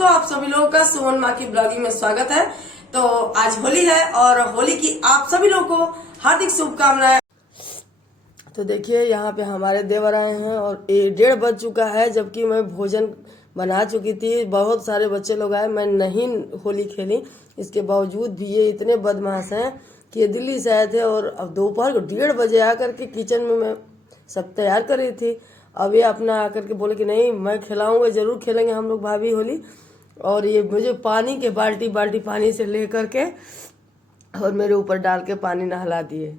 दोस्तों, आप सभी लोगों का सुमन माँ की ब्लॉगिंग में स्वागत है। तो आज होली है और होली की आप सभी लोगों को हार्दिक शुभकामनाएं। तो देखिए यहाँ पे हमारे देवर आए हैं और 1:30 बज चुका है, जबकि मैं भोजन बना चुकी थी। बहुत सारे बच्चे लोग आए, मैं नहीं होली खेली। इसके बावजूद भी ये इतने बदमाश हैं कि ये दिल्ली से आए थे और अब दोपहर को 1:30 बजे आकर के किचन में मैं सब तैयार कर रही थी। अब ये अपना आकर के बोले कि नहीं मैं खिलाऊंगा, जरूर खेलेंगे हम लोग भाभी होली। और ये मुझे पानी के बाल्टी पानी से ले करके और मेरे ऊपर डाल के पानी नहला दिए।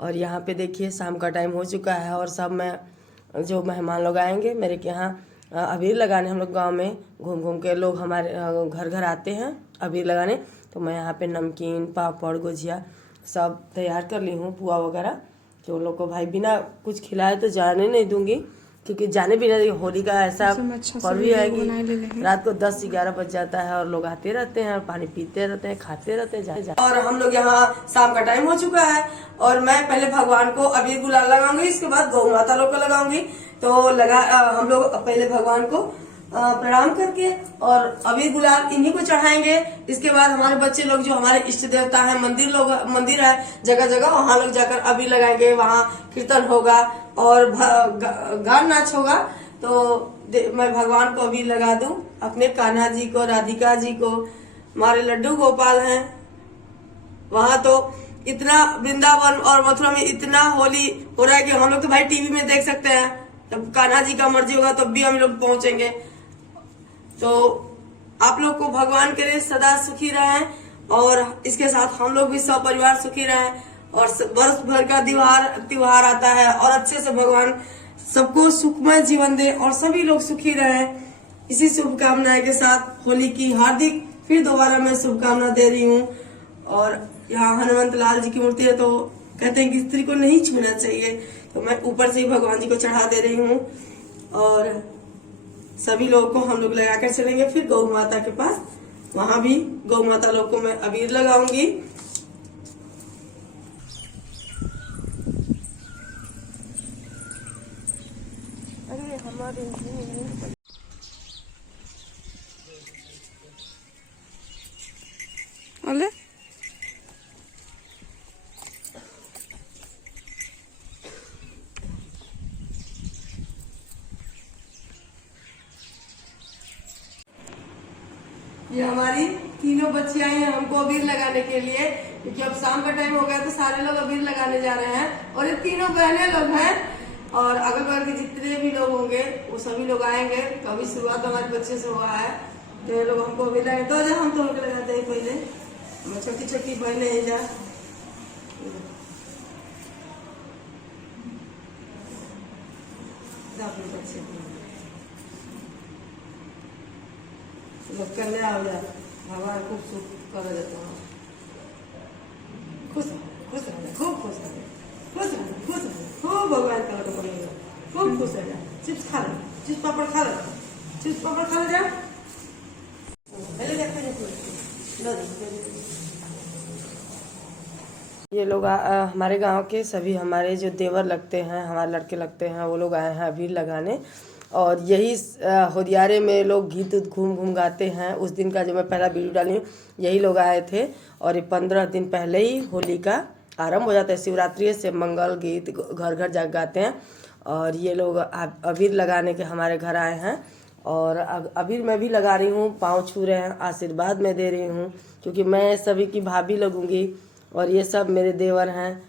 और यहाँ पे देखिए शाम का टाइम हो चुका है और सब में जो मेहमान लोग आएंगे मेरे के यहाँ अबीर लगाने। हम लोग गाँव में घूम घूम के लोग हमारे घर घर आते हैं अबीर लगाने। तो मैं यहाँ पे नमकीन, पापड़, गुजिया सब तैयार कर ली हूँ, पुआ वगैरह, कि उन लोग को भाई बिना कुछ खिलाए तो जाने नहीं दूंगी, क्योंकि जाने भी नहीं। होली का ऐसा पर्व है कि रात को 10-11 बज जाता है और लोग आते रहते हैं, पानी पीते रहते हैं, खाते रहते हैं। और हम लोग यहाँ शाम का टाइम हो चुका है और मैं पहले भगवान को अबीर गुलाल लगाऊंगी, इसके बाद गौ माता लोग को लगाऊंगी। तो हम लोग पहले भगवान को प्रणाम करके और अबीर गुलाल इन्हीं को चढ़ाएंगे। इसके बाद हमारे बच्चे लोग जो हमारे इष्ट देवता है, मंदिर है जगह जगह, वहाँ लोग जाकर अबीर लगाएंगे। वहाँ कीर्तन होगा और गान नाच होगा। तो मैं भगवान को अबीर लगा दूं, अपने कान्हा जी को, राधिका जी को, हमारे लड्डू गोपाल हैं। वहाँ तो इतना वृंदावन और मथुरा में इतना होली हो रहा है कि हम लोग तो भाई टीवी में देख सकते हैं। तब कान्हा जी का मर्जी होगा तब भी हम लोग पहुंचेंगे। तो आप लोग को भगवान करे सदा सुखी रहें और इसके साथ हम लोग भी सब परिवार सुखी रहें। और वर्ष भर का त्योहार आता है और अच्छे से भगवान सबको सुखमय जीवन दे और सभी लोग सुखी रहें। इसी शुभकामनाएं के साथ होली की हार्दिक फिर दोबारा मैं शुभकामना दे रही हूँ। और यहाँ हनुमंत लाल जी की मूर्ति है, तो कहते हैं कि स्त्री को नहीं छूना चाहिए, तो मैं ऊपर से ही भगवान जी को चढ़ा दे रही हूँ। और सभी लोगों को हम लोग लगा कर चलेंगे फिर गौ माता के पास, वहां भी गौ माता लोग को मैं अबीर लगाऊंगी। अरे हमारे ये हमारी तीनों बच्ची आई हैं हमको अबीर लगाने के लिए, क्योंकि अब शाम का टाइम हो गया तो सारे लोग अबीर लगाने जा रहे हैं। और ये तीनों बहने लोग हैं और अगल बगल के जितने भी लोग होंगे वो सभी लोग आएंगे। तो अभी शुरुआत हमारे बच्चे से हुआ है, तो ये लोग हमको अबीर लगाए। तो हम तो लगाते हैं पहले, छोटी छोटी बहने हैं जा अपने बच्चे करने आओ जा, भगवान खूब सुख कर देता हूँ। खुश खुश रहना, खूब खुश रहना, खुश रहना, खुश रहना, खूब भगवान का तो पड़ेगा, खूब खुश रहना। चिप्स खा लो, चिप्स पापड़ खा लो, चिप्स पापड़ खा लो जा। ये लोग हमारे गांव के सभी हमारे जो देवर लगते हैं, हमारे लड़के लगते हैं, वो लोग आए हैं अबीर लगाने। और यही होदियारे में लोग गीत घूम घूम गाते हैं। उस दिन का जो मैं पहला वीडियो डाली हूँ यही लोग आए थे। और ये 15 दिन पहले ही होली का आरंभ हो जाता है। शिवरात्रि से मंगल गीत घर घर जा गाते हैं। और ये लोग अबीर लगाने के हमारे घर आए हैं और अबीर मैं भी लगा रही हूँ, पाँव छू रहे हैं, आशीर्वाद मैं दे रही हूँ, क्योंकि मैं सभी की भाभी लगूंगी और ये सब मेरे देवर हैं।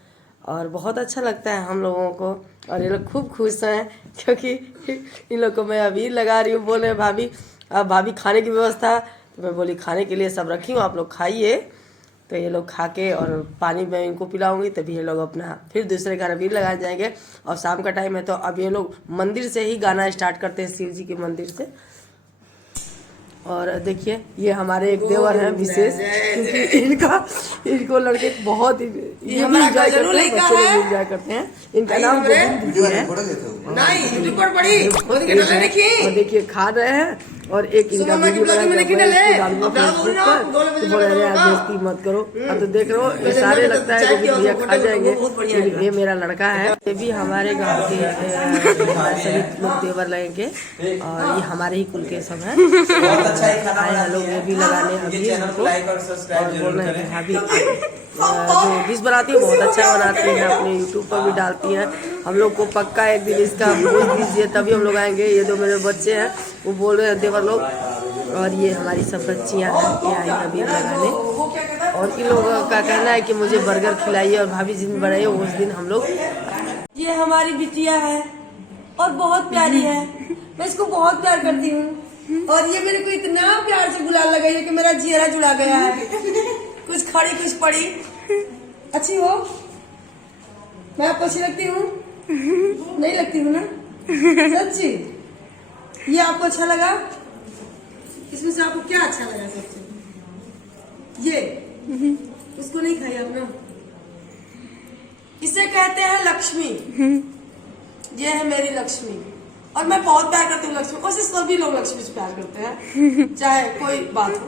और बहुत अच्छा लगता है हम लोगों को और ये लोग खूब खुश हैं, क्योंकि इन लोग को मैं अबीर लगा रही हूँ। बोल रहे भाभी अब भाभी खाने की व्यवस्था, तो मैं बोली खाने के लिए सब रखी हूँ, आप लोग खाइए। तो ये लोग खा के और पानी मैं इनको पिलाऊंगी, तभी ये लोग अपना फिर दूसरे घर अबीर लगाने जाएंगे। और शाम का टाइम है तो अब ये लोग मंदिर से ही गाना स्टार्ट करते हैं, शिव जी के मंदिर से। और देखिए ये हमारे एक देवर हैं विशेष, क्योंकि इनको लड़के बहुत ही एंजॉय करते हैं। इनका नाम गोविंद है। और देखिए खा रहे हैं और एक इनका वीडियो बेइज्जती मत करो। अब तो देख रहे हो ये सारे लगता है कि भैया खा जाएंगे। ये मेरा लड़का है, ये भी हमारे गांव के सभी लोग देवर लगेंगे और ये हमारे ही कुल के सब हैं। अच्छा ही खाना आए हैं लोग वो भी लगाने अभी चैनल को लाइक और सब्सक्राइब और जरूर बोल रहे हैं करें। कि भाभी जो डिश बनाती है बहुत अच्छा बनाती है, अपने यूट्यूब पर भी डालती हैं। हम लोग को पक्का एक दिन इसका भोज दीजिए तभी हम लोग आएंगे। ये जो मेरे बच्चे हैं वो बोल रहे हैं देवर लोग, और ये हमारी सब बच्चियाँ हैं ये आई अभी लगाने। और इन लोगों का कहना है कि मुझे बर्गर खिलाइए और भाभी जिस दिन बनाइए उस दिन हम लोग। ये हमारी बिटिया है और बहुत प्यारी है, मैं इसको बहुत प्यार करती हूँ। और ये मेरे को इतना प्यार से गुलाल लगाई है कि मेरा चेहरा जुड़ा गया है। कुछ खड़ी कुछ पड़ी। अच्छी हो? मैं आपको अच्छी लगती हूँ? नहीं लगती हूँ ना? सच्ची? ये आपको अच्छा लगा? इसमें से आपको क्या अच्छा लगा सबसे? ये उसको नहीं खाई आप ना? इसे कहते हैं लक्ष्मी। ये है मेरी लक्ष्मी और मैं बहुत प्यार करती हूँ लक्ष्मी। वैसे सभी लोग लक्ष्मी से प्यार करते हैं चाहे कोई बात हो।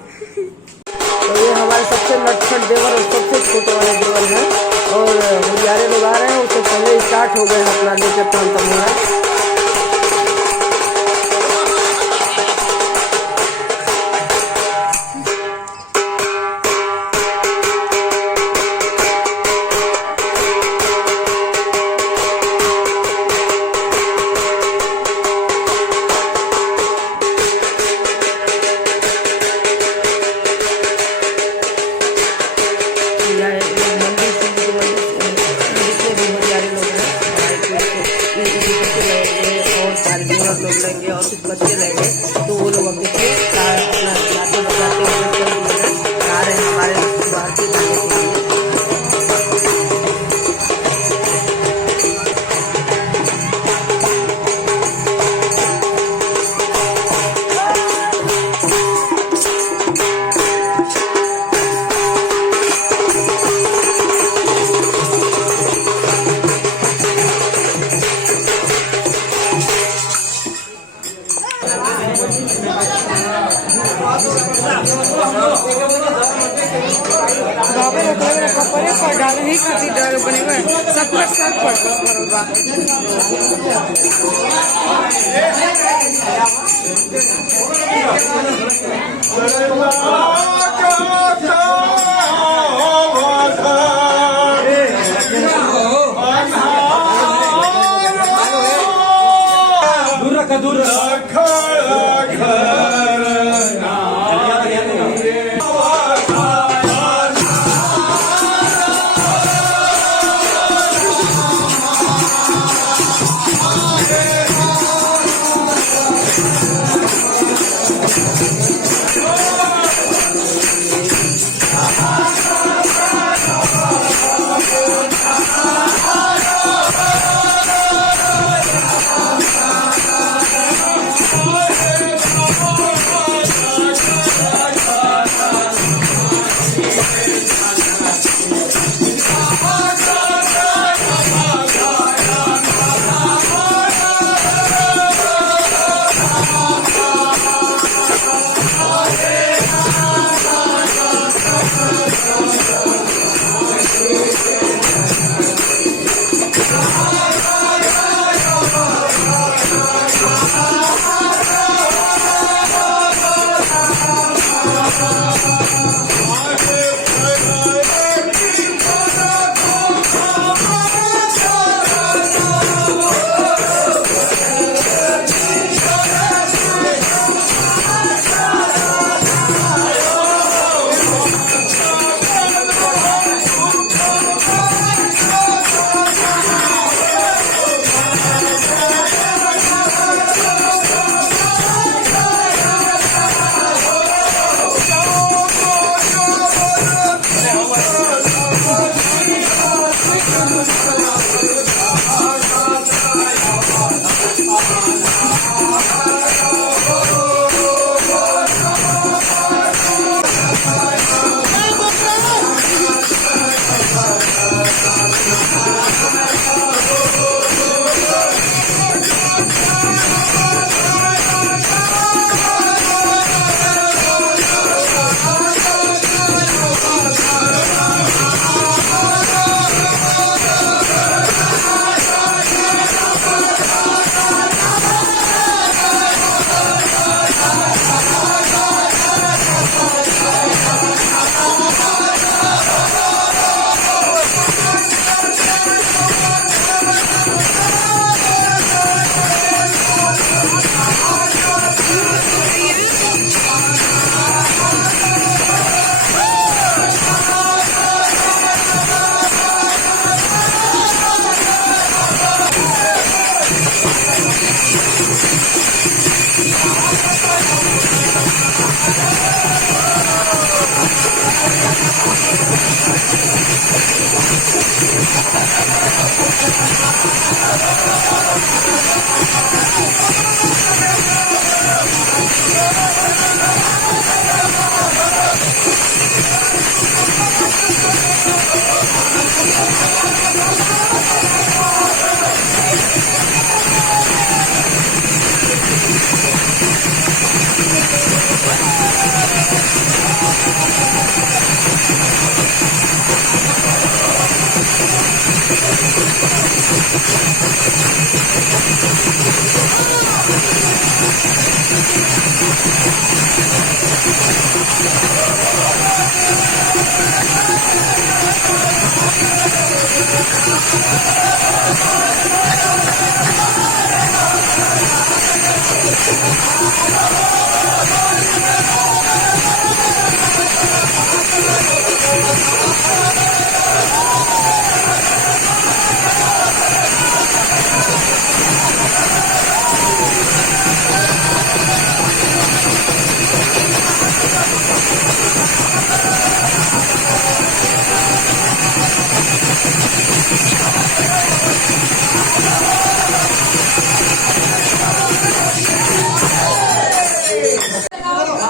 तो ये हमारे सबसे नटखट देवर और सबसे छोटे वाले देवर हैं और गुजारे लोग आ रहे हैं। उससे पहले स्टार्ट हो गए अपना लेकर तमतम। लोग लेंगे और कुछ बच्चे लेंगे तो वो लोग अब देखिए अपना गाते बजाते आ रहे हैं हमारे बाहर के जाने के लिए। डाल नहीं खाती डर बने हुए सब पर दूर रखा दूर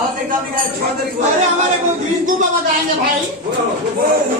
अरे हमारे को हिंदू बाबा गाएंगे भाई।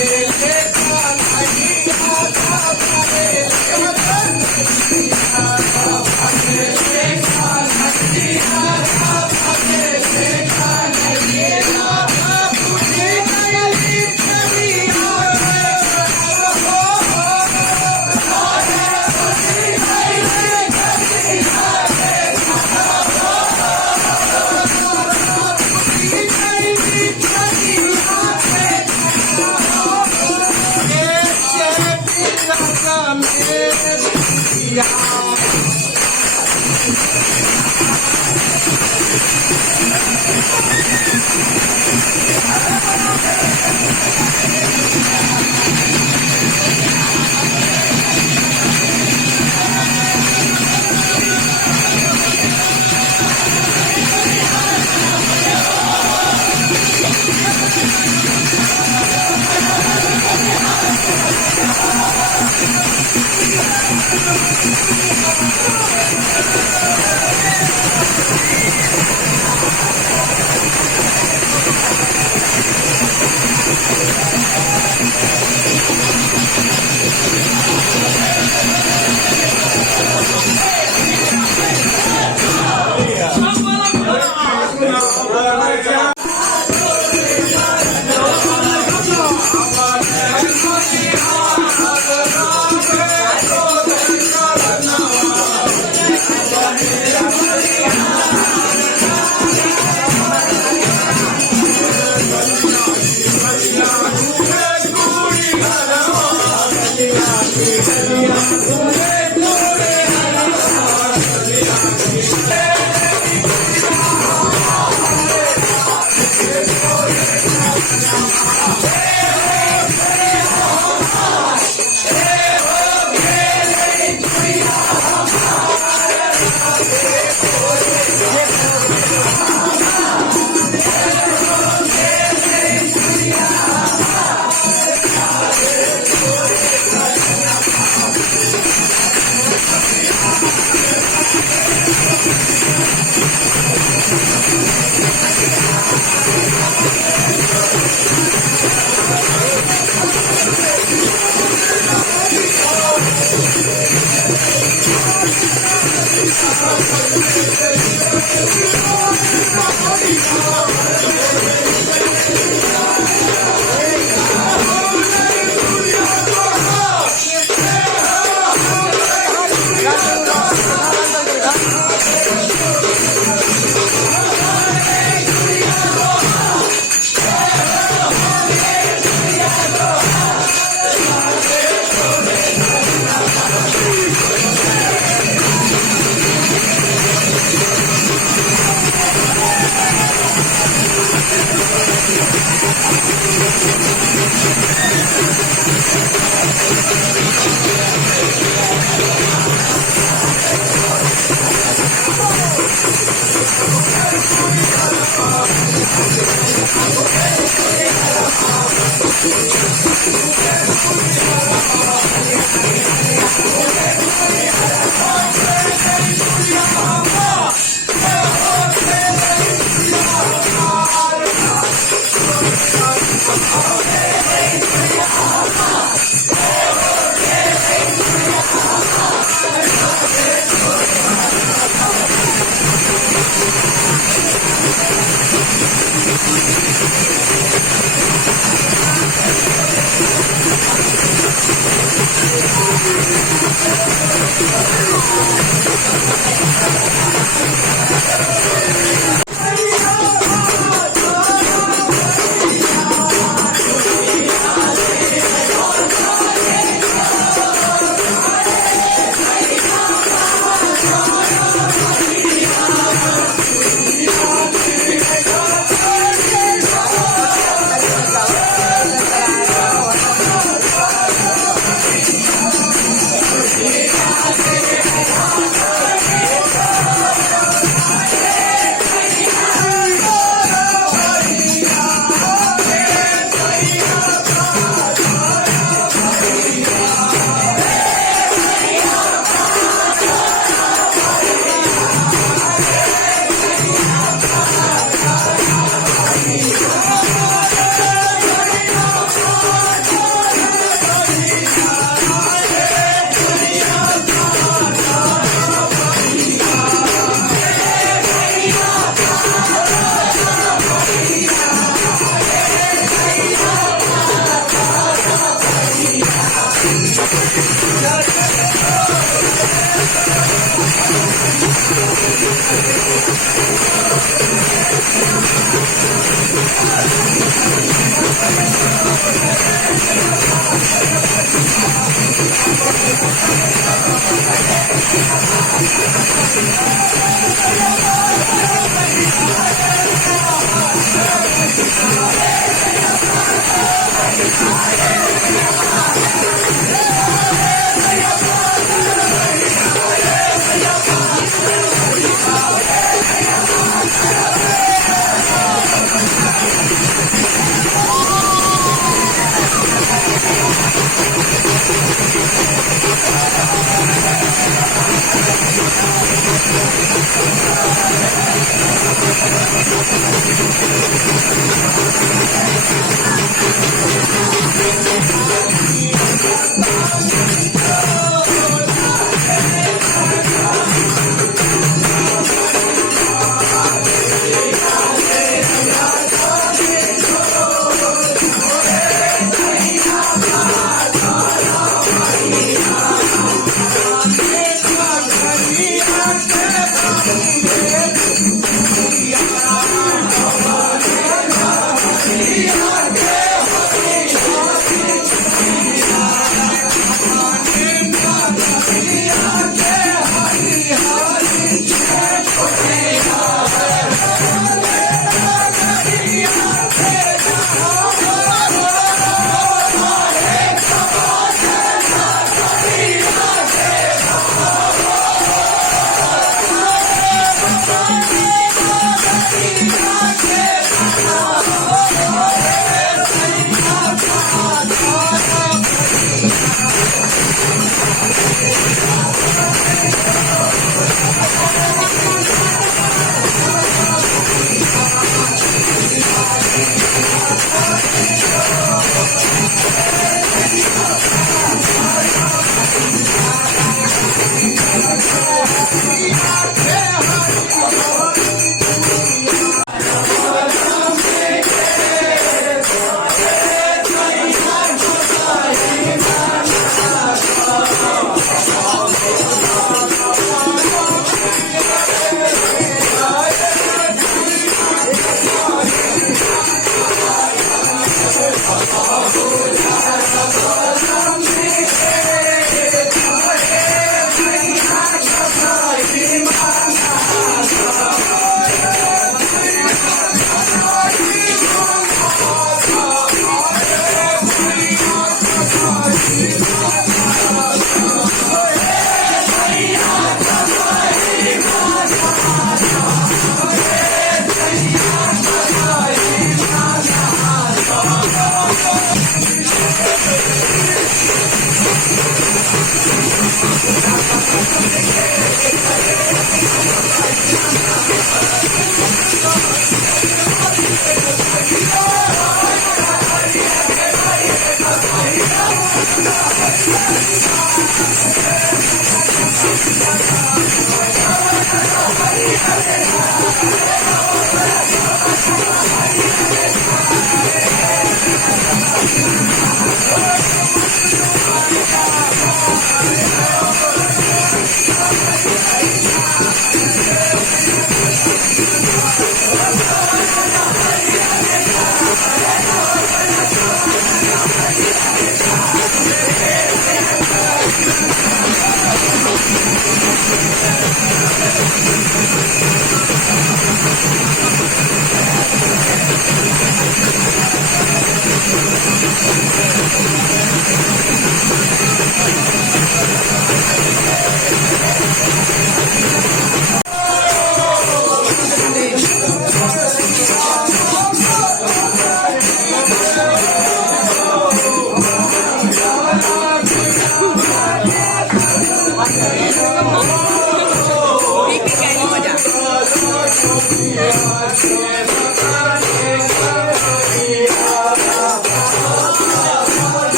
Thank you.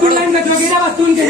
तू लाइन में जो गिरा बस तू उनके